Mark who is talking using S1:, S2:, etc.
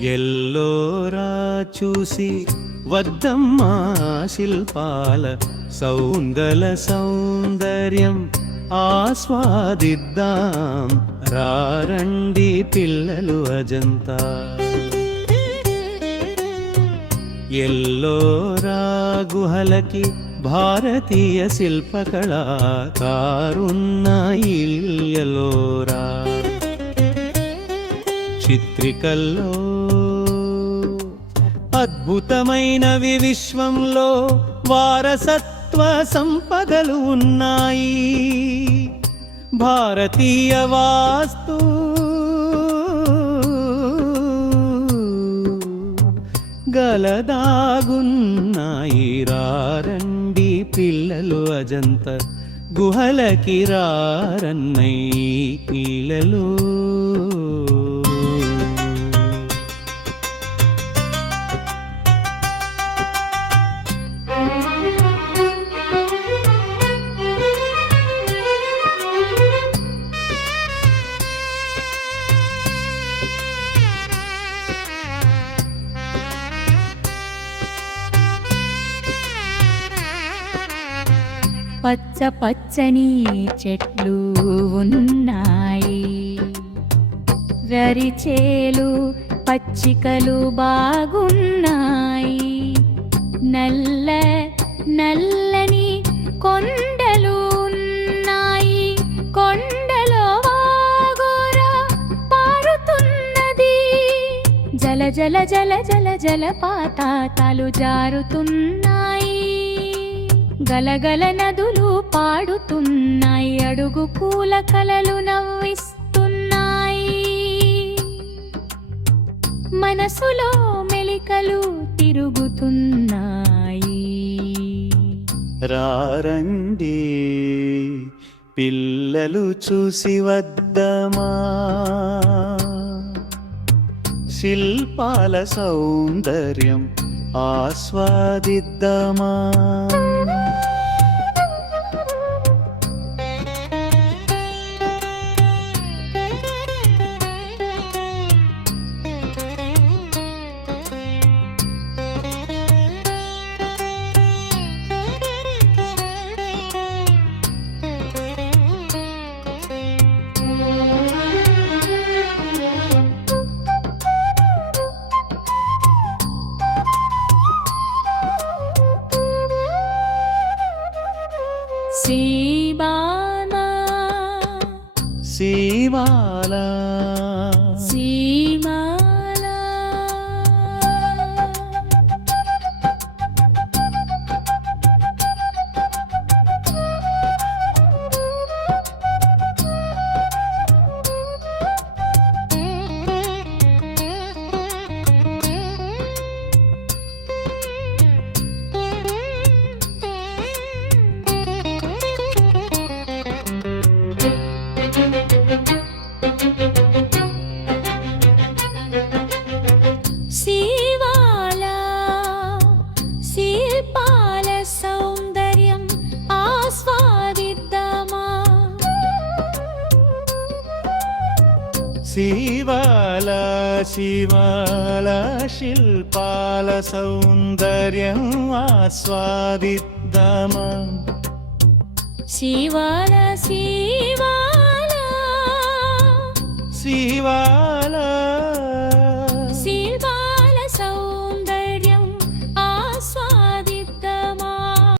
S1: ఎల్లోరా చూసి వద్దమ్మా శిల్పాల సౌందల సౌందర్యం ఆస్వాదిద్దాం. రారండి పిల్లలు అజంతా. ఎల్లోరా గుహలకి భారతీయ శిల్పకళాకారున్న ఇల్యలోరా చిత్రికల్లో అద్భుతమైనవి విశ్వంలో వారసత్వ సంపదలు ఉన్నాయి. భారతీయ వాస్తు గలదాగున్నాయి. రారండి పిల్లలు అజంత గుహలకి రారన్నై పిల్లలు
S2: పచ్చ పచ్చని చెట్లు ఉన్నాయి. వరిచేలు పచ్చికలు బాగున్నాయి. నల్ల నల్లని కొండలు ఉన్నాయి. కొండలో వాగోర పారుతున్నది. జల జల జల జల జలపాతాలు జారుతున్నాయి గలగల నదులు పాడుతున్నాయి అడుగు పూల కలలు నవ్విస్తున్నాయి. మనసులో మెలికలు తిరుగుతున్నాయి.
S1: రారండి పిల్లలు చూసి వద్దమా? శిల్పాల సౌందర్యం ఆస్వాదిద్దామా?
S2: సీమానా
S1: శివాల
S2: సీమాలా
S1: శివాల శివాల శిల్పాల సౌందర్యం ఆస్వాదిద్దామా
S2: శివాల శివాల
S1: శివాల